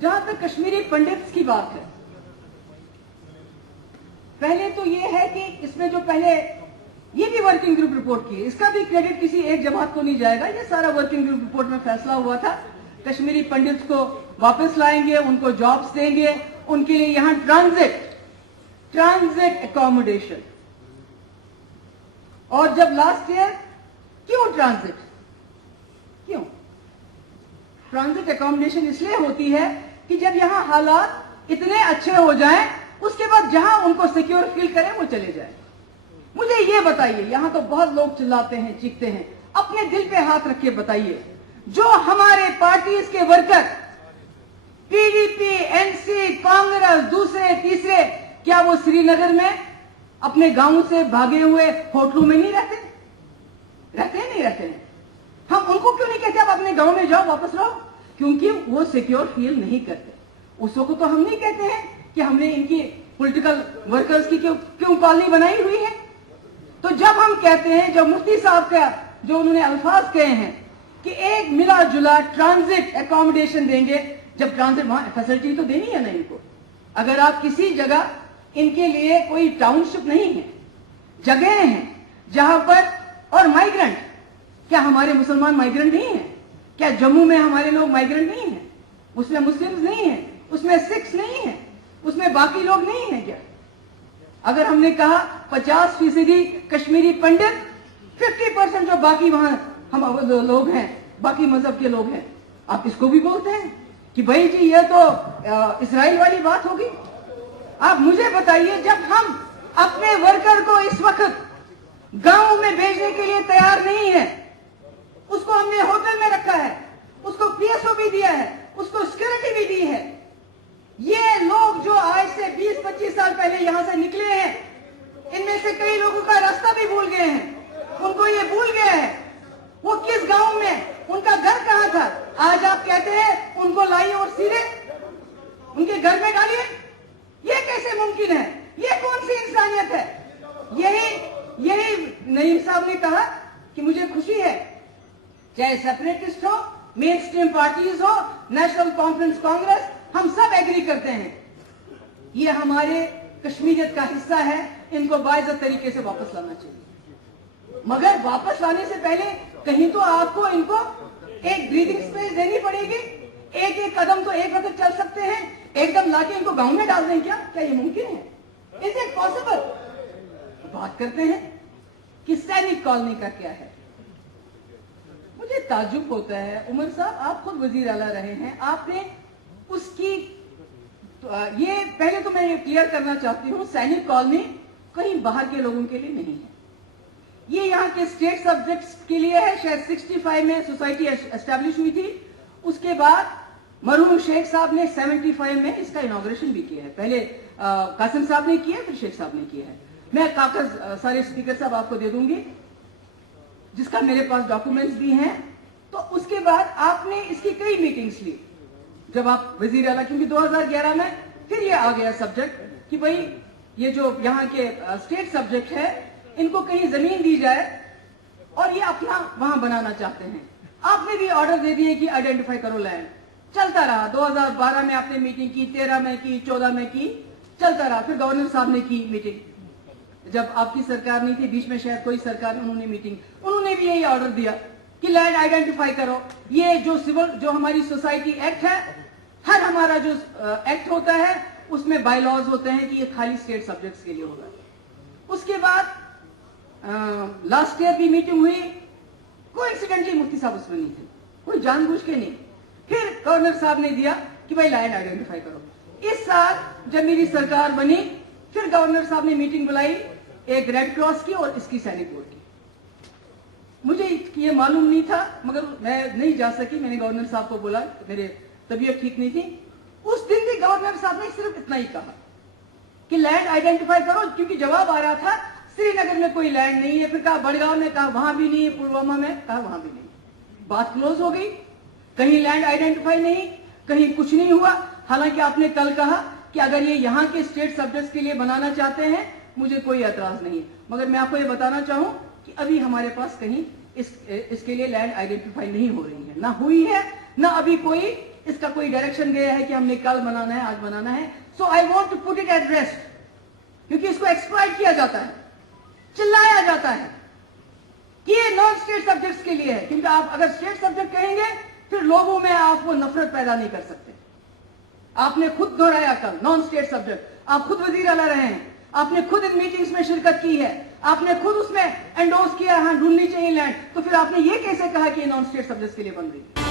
जहां तक कश्मीरी पंडित्स की बात है, पहले तो ये है कि इसमें जो पहले ये भी वर्किंग ग्रुप रिपोर्ट की है, इसका भी क्रेडिट किसी एक जमात को नहीं जाएगा। ये सारा वर्किंग ग्रुप रिपोर्ट में फैसला हुआ था, कश्मीरी पंडित्स को वापस लाएंगे, उनको जॉब्स देंगे, उनके लिए यहां ट्रांजिट एकोमोडेशन। और जब लास्ट ईयर क्यों ट्रांजिट एकोमोडेशन इसलिए होती है कि जब यहां हालात इतने अच्छे हो जाएं, उसके बाद जहां उनको सिक्योर फील करें वो चले जाएं। मुझे ये बताइए, यहां तो बहुत लोग चिल्लाते हैं, चीखते हैं, अपने दिल पे हाथ रख के बताइए, जो हमारे पार्टीज के वर्कर पीडीपी, एनसी, कांग्रेस, दूसरे तीसरे, क्या वो श्रीनगर में अपने गांव से भागे हुए होटलों में नहीं रहते? नहीं रहते हैं। हम उनको क्यों नहीं कहते आप अपने गांव में जाओ, वापस रहो? क्योंकि वो सिक्योर फील नहीं करते। उसको तो हम नहीं कहते हैं कि हमने इनकी पॉलिटिकल वर्कर्स की क्यों कॉलोनी बनाई हुई है। तो जब हम कहते हैं, जब मुफ्ती साहब का जो उन्होंने अल्फाज कहे हैं कि एक मिला जुला ट्रांजिट एकोमोडेशन देंगे, जब ट्रांजिट वहां फैसिलिटी तो देनी है ना इनको। अगर आप किसी जगह इनके लिए कोई टाउनशिप नहीं है, जगह हैं जहां पर, और माइग्रेंट, क्या हमारे मुसलमान माइग्रेंट नहीं है? क्या जम्मू में हमारे लोग माइग्रेंट नहीं है? उसमें मुस्लिम्स नहीं है, उसमें सिख्स नहीं है, उसमें बाकी लोग नहीं है क्या? अगर हमने कहा 50% कश्मीरी पंडित, 50% जो बाकी वहां हम लोग हैं, बाकी मजहब के लोग हैं, आप इसको भी बोलते हैं कि भाई जी ये तो इजराइल वाली बात होगी। आप मुझे बताइए, जब हम अपने वर्कर को इस वक्त गांव में भेजने के लिए तैयार नहीं है, उसको हमने होटल में रखा है, उसको पीएसओ भी दिया है, उसको सिक्योरिटी भी दी है, ये लोग जो आज से 20-25 साल पहले यहां से निकले हैं, इनमें से कई लोगों का रास्ता भी भूल गए हैं, उनको ये भूल गया है वो किस गांव में, उनका घर कहां था। आज आप कहते हैं उनको लाइए और सीधे उनके घर में डालिए। ये कैसे मुमकिन है? ये कौन सी इंसानियत है? यही नईम साहब ने कहा कि मुझे खुशी है, चाहे सेपरेटिस्ट हो, मेन स्ट्रीम पार्टीज हो, नेशनल कॉन्फ्रेंस कांग्रेस, हम सब एग्री करते हैं ये हमारे कश्मीरियत का हिस्सा है, इनको बाइज्जत तरीके से वापस लाना चाहिए। मगर वापस लाने से पहले कहीं तो आपको इनको एक ब्रीदिंग स्पेस देनी पड़ेगी। एक कदम तो एक वक्त चल सकते हैं, एकदम लाके इनको गांव में डाल दें क्या ये मुमकिन है? Is it possible? बात करते हैं कि सैनिक कॉलोनी का क्या है। मुझे ताज्जुब होता है, उमर साहब आप खुद वजीर आला रहे हैं, आपने उसकी ये पहले तो मैं ये क्लियर करना चाहती हूं, सैनिक कॉलोनी कहीं बाहर के लोगों के लिए नहीं है, ये यहाँ के स्टेट सब्जेक्ट्स के लिए है। शायद 65 में सोसाइटी एस्टेब्लिश हुई थी, उसके बाद मरहूम शेख साहब ने 75 में इसका इनॉग्रेशन भी किया है। पहले कासिम साहब ने किया, फिर शेख साहब ने किया है। मैं कागज सारे स्पीकर साहब आपको दे दूंगी, जिसका मेरे पास डॉक्यूमेंट्स भी हैं। तो उसके बाद आपने इसकी कई मीटिंग्स ली जब आप वजीर आला, क्योंकि 2011 में फिर ये आ गया सब्जेक्ट कि भाई ये जो यहाँ के स्टेट सब्जेक्ट है, इनको कहीं जमीन दी जाए और ये अपना वहां बनाना चाहते हैं। आपने भी ऑर्डर दे दिए कि आइडेंटिफाई करो लैंड। चलता रहा, 2012 में आपने मीटिंग की, 13 में की, 14 में की, चलता रहा। फिर गवर्नर साहब ने की मीटिंग, जब आपकी सरकार नहीं थी, बीच में शायद कोई सरकार, उन्होंने मीटिंग, उन्होंने भी यही ऑर्डर दिया कि लैंड आइडेंटिफाई करो। ये जो सिविल, जो हमारी सोसाइटी एक्ट है, हर हमारा जो एक्ट होता है उसमें बाय लॉज होते हैं कि ये खाली स्टेट सब्जेक्ट्स के लिए होगा। उसके बाद लास्ट ईयर भी मीटिंग हुई, कोइंसिडेंटली मुफ्ती साहब उसमें नहीं थे, कोई जानबूझ के नहीं। फिर गवर्नर साहब ने दिया कि भाई लैंड आइडेंटिफाई करो। इस साल जब मेरी सरकार बनी, फिर गवर्नर साहब ने मीटिंग बुलाई, एक रेड क्रॉस की और इसकी सैनिक बोर्ड की। मुझे ये मालूम नहीं था, मगर मैं नहीं जा सकी। मैंने गवर्नर साहब को बोला, मेरे तबीयत ठीक नहीं थी। उस दिन भी गवर्नर साहब ने सिर्फ इतना ही कहा कि लैंड आइडेंटिफाई करो, क्योंकि जवाब आ रहा था श्रीनगर में कोई लैंड नहीं है। फिर कहा बड़गांव में, कहा वहां भी नहीं है, पुलवामा में कहा वहां भी नहीं। बात क्लोज हो गई, कहीं लैंड आइडेंटिफाई नहीं, कहीं कुछ नहीं हुआ। हालांकि आपने कल कहा कि अगर ये यहाँ के स्टेट सब्जेक्ट्स के लिए बनाना चाहते हैं, मुझे कोई एतराज नहीं। मगर मैं आपको ये बताना चाहूं कि अभी हमारे पास कहीं इसके लिए लैंड आइडेंटिफाई नहीं हो रही है, ना हुई है, ना अभी कोई اس کا کوئی ڈائریکشن گیا ہے کہ ہم نے کل منانا ہے، آج منانا ہے. So I want to put it at rest. کیونکہ اس کو ایکسپلائٹ کیا جاتا ہے، چلایا جاتا ہے کہ یہ نان اسٹیٹ سبجیکٹس کے لیے ہے. کیونکہ آپ اگر اسٹیٹ سبجیکٹ کہیں گے پھر لوگوں میں آپ کو نفرت پیدا نہیں کر سکتے. آپ نے خود دہرایا کل نان اسٹیٹ سبجیکٹ، آپ خود وزیر اعلیٰ رہے ہیں، آپ نے خود ان میٹنگز میں شرکت کی ہے، آپ نے خود اس میں انڈورس کیا، ہاں ڈھونڈنی چاہیے لینڈ. تو پھر آپ نے یہ کیسے کہا کہ یہ نان اسٹیٹ سبجیکٹس کے لیے بن رہی ہے؟